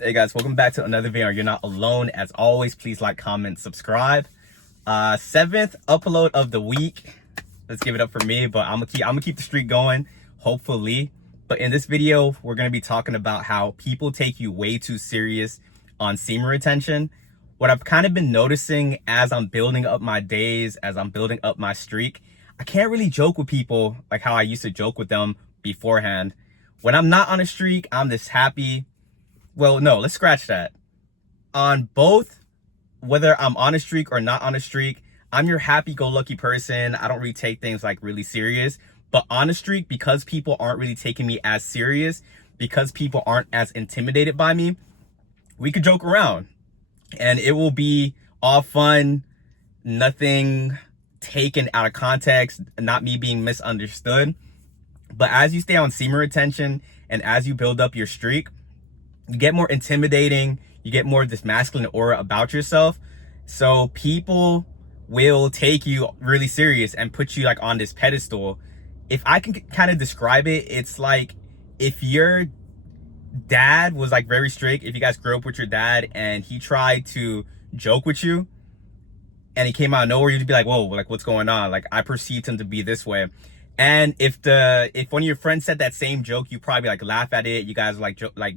Hey guys, welcome back to another video. You're not alone. As always, please like, comment, subscribe. Seventh upload of the week. Let's give it up for me, but I'm gonna keep the streak going, hopefully. But in this video, we're gonna be talking about how people take you way too serious on semen retention. What I've kind of been noticing as I'm building up my days, as I'm building up my streak, I can't really joke with people like how I used to joke with them beforehand. When I'm not on a streak, I'm this happy. Well, no, let's scratch that. On both, whether I'm on a streak or not on a streak, I'm your happy-go-lucky person. I don't really take things like really serious. But on a streak, because people aren't really taking me as serious, because people aren't as intimidated by me, we could joke around. And it will be all fun, nothing taken out of context, not me being misunderstood. But as you stay on semen retention and as you build up your streak, you get more intimidating, you get more of this masculine aura about yourself. So people will take you really serious and put you like on this pedestal. If I can kind of describe it, it's like if your dad was like very strict, if you guys grew up with your dad and he tried to joke with you and he came out of nowhere, you'd be like, whoa, like what's going on? Like I perceived him to be this way. And if one of your friends said that same joke, you probably like laugh at it. You guys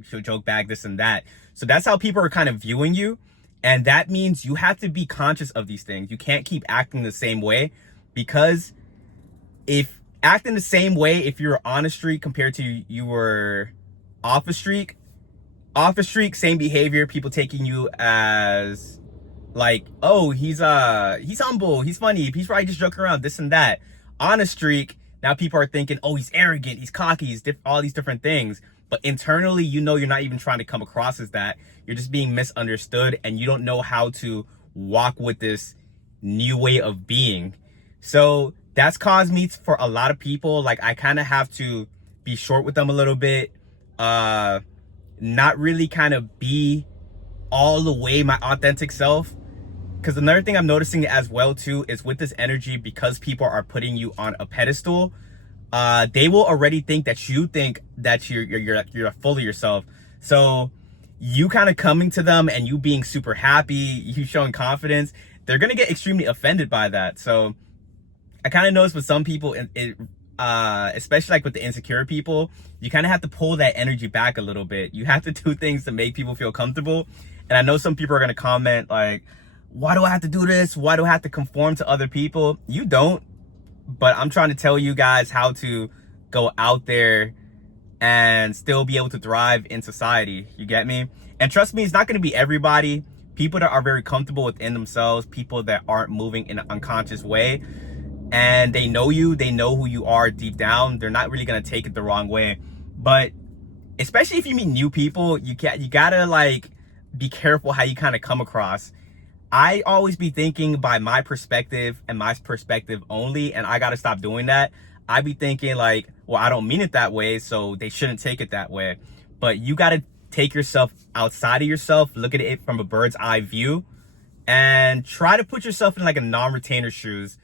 should joke back, this and that. So that's how people are kind of viewing you. And that means you have to be conscious of these things. You can't keep acting the same way, because if acting the same way, if you're on a streak compared to you were off a streak, same behavior, people taking you as like, oh, he's humble, he's funny, he's probably just joking around, this and that. On a streak, now people are thinking, oh, he's arrogant, he's cocky, he's all these different things. But internally, you know, you're not even trying to come across as that. You're just being misunderstood and you don't know how to walk with this new way of being. So that's caused me for a lot of people, like I kind of have to be short with them a little bit. Not really kind of be all the way my authentic self. Because another thing I'm noticing as well too is with this energy, because people are putting you on a pedestal, they will already think that you think that you're full of yourself. So you kind of coming to them and you being super happy, you showing confidence, they're gonna get extremely offended by that. So I kind of noticed with some people, especially like with the insecure people, you kind of have to pull that energy back a little bit. You have to do things to make people feel comfortable. And I know some people are gonna comment like, why do I have to do this? Why do I have to conform to other people? You don't. But I'm trying to tell you guys how to go out there and still be able to thrive in society. You get me? And trust me, it's not going to be everybody. People that are very comfortable within themselves, people that aren't moving in an unconscious way, and they know you, they know who you are deep down. They're not really going to take it the wrong way. But especially if you meet new people, you gotta like be careful how you kind of come across. I always be thinking by my perspective and my perspective only, and I got to stop doing that. I be thinking like, well, I don't mean it that way, so they shouldn't take it that way. But you got to take yourself outside of yourself, look at it from a bird's eye view, and try to put yourself in like a non-retainer shoes.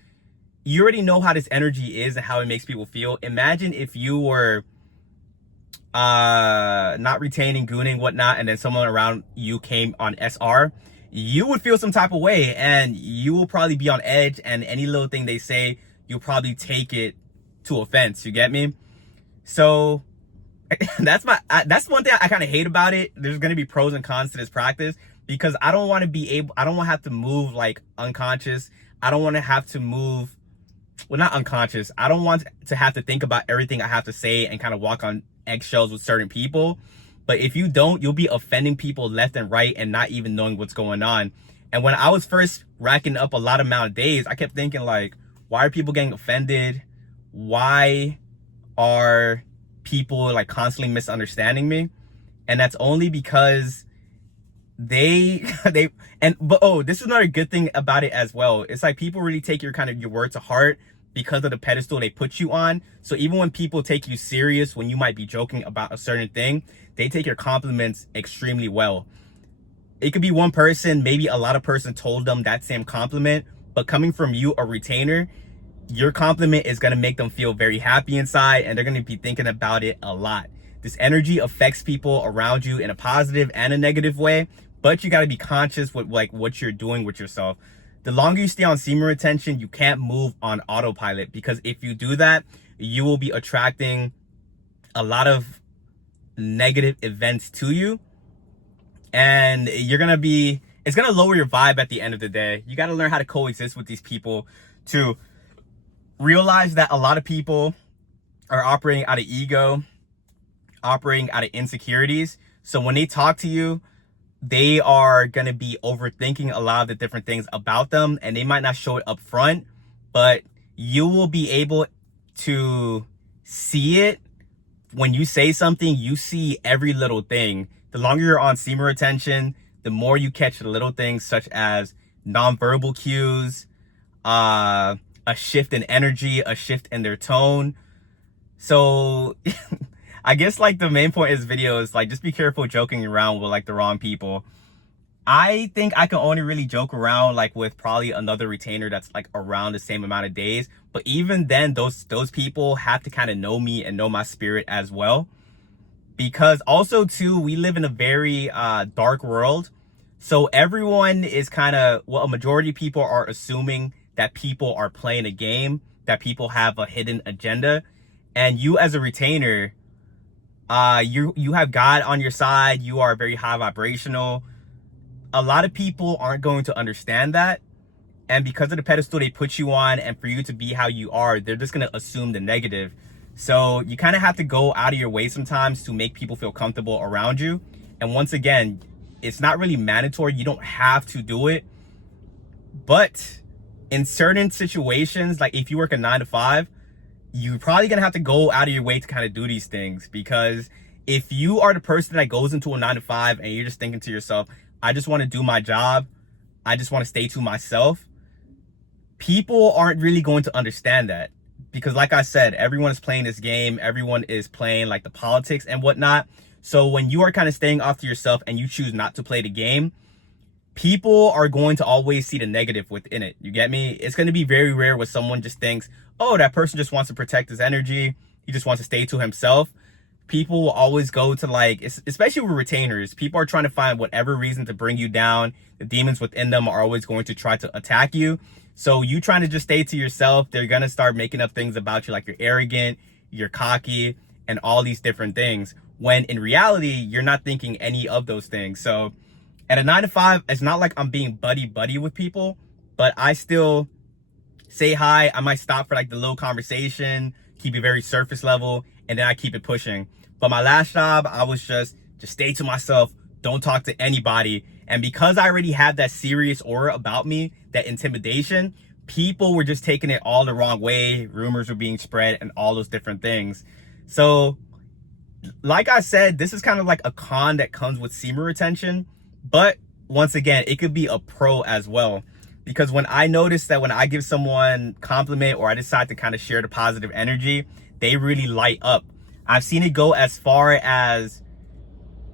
You already know how this energy is and how it makes people feel. Imagine if you were not retaining, gooning, whatnot, and then someone around you came on SR. You would feel some type of way and you will probably be on edge, and any little thing they say, you'll probably take it to offense. You get me? So that's one thing I kind of hate about it. There's going to be pros and cons to this practice, because I don't want to have to move like unconscious. I don't want to have to move, well, not unconscious. I don't want to have to think about everything I have to say and kind of walk on eggshells with certain people. But if you don't, you'll be offending people left and right and not even knowing what's going on. And when I was first racking up a lot amount of days, I kept thinking like, why are people getting offended? Why are people like constantly misunderstanding me? And that's only because but oh, this is another good thing about it as well. It's like people really take your word to heart because of the pedestal they put you on. So even when people take you serious, when you might be joking about a certain thing, they take your compliments extremely well. It could be one person, maybe a lot of person told them that same compliment, but coming from you, a retainer, your compliment is going to make them feel very happy inside, and they're going to be thinking about it a lot. This energy affects people around you in a positive and a negative way, but you got to be conscious with like what you're doing with yourself. The longer you stay on semen retention, you can't move on autopilot, because if you do that, you will be attracting a lot of negative events to you, and it's gonna lower your vibe at the end of the day. You got to learn how to coexist with these people, to realize that a lot of people are operating out of ego, operating out of insecurities. So when they talk to you, they are going to be overthinking a lot of the different things about them, and they might not show it up front, but you will be able to see it. When you say something, you see every little thing. The longer you're on semen retention, the more you catch the little things, such as nonverbal cues, a shift in energy, a shift in their tone. So I guess like the main point of this video is like, just be careful joking around with like the wrong people. I think I can only really joke around like with probably another retainer that's like around the same amount of days. But even then, those people have to kind of know me and know my spirit as well. Because also too, we live in a very dark world. So everyone is kind of, well, a majority of people are assuming that people are playing a game, that people have a hidden agenda. And you as a retainer, you have God on your side. You are very high vibrational. A lot of people aren't going to understand that. And because of the pedestal they put you on, and for you to be how you are, they're just going to assume the negative. So you kind of have to go out of your way sometimes to make people feel comfortable around you. And once again, it's not really mandatory. You don't have to do it. But in certain situations, like if you work a 9 to 5, you're probably going to have to go out of your way to kind of do these things. Because if you are the person that goes into a 9 to 5 and you're just thinking to yourself, I just want to do my job, I just want to stay to myself, people aren't really going to understand that. Because like I said, everyone is playing this game. Everyone is playing like the politics and whatnot. So when you are kind of staying off to yourself and you choose not to play the game, people are going to always see the negative within it. You get me? It's going to be very rare when someone just thinks, oh, that person just wants to protect his energy, he just wants to stay to himself. People will always go to like, especially with retainers, people are trying to find whatever reason to bring you down. The demons within them are always going to try to attack you. So you trying to just stay to yourself, they're going to start making up things about you, like you're arrogant, you're cocky, and all these different things. When in reality, you're not thinking any of those things. So at a 9 to 5, it's not like I'm being buddy with people, but I still say hi. I might stop for like the little conversation, keep it very surface level, and then I keep it pushing. But my last job, I was just stay to myself, don't talk to anybody. And because I already had that serious aura about me, that intimidation, people were just taking it all the wrong way. Rumors were being spread and all those different things. So like I said, this is kind of like a con that comes with semen retention. But once again, it could be a pro as well. Because when I notice that when I give someone compliment or I decide to kind of share the positive energy, they really light up. I've seen it go as far as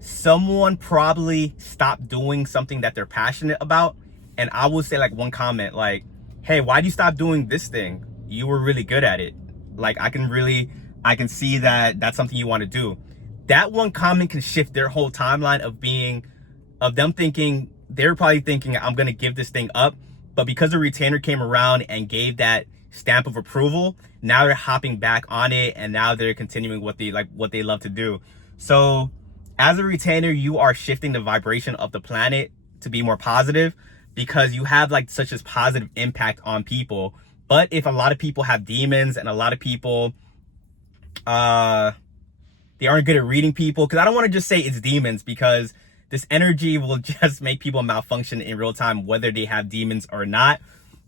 someone probably stopped doing something that they're passionate about, and I will say like one comment like, hey, why do you stop doing this thing? You were really good at it. Like I can see that that's something you want to do. That one comment can shift their whole timeline of them thinking, they're probably thinking I'm going to give this thing up. But because the retainer came around and gave that stamp of approval, now they're hopping back on it, and now they're continuing what they love to do. So as a retainer, you are shifting the vibration of the planet to be more positive, because you have like such a positive impact on people. But if a lot of people have demons and a lot of people they aren't good at reading people, because I don't want to just say it's demons, because this energy will just make people malfunction in real time, whether they have demons or not.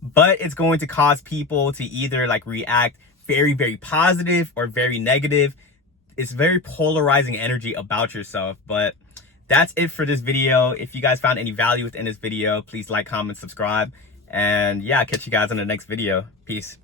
But it's going to cause people to either like react very, very positive or very negative. It's very polarizing energy about yourself. But that's it for this video. If you guys found any value within this video, please like, comment, subscribe. And yeah, I'll catch you guys on the next video. Peace.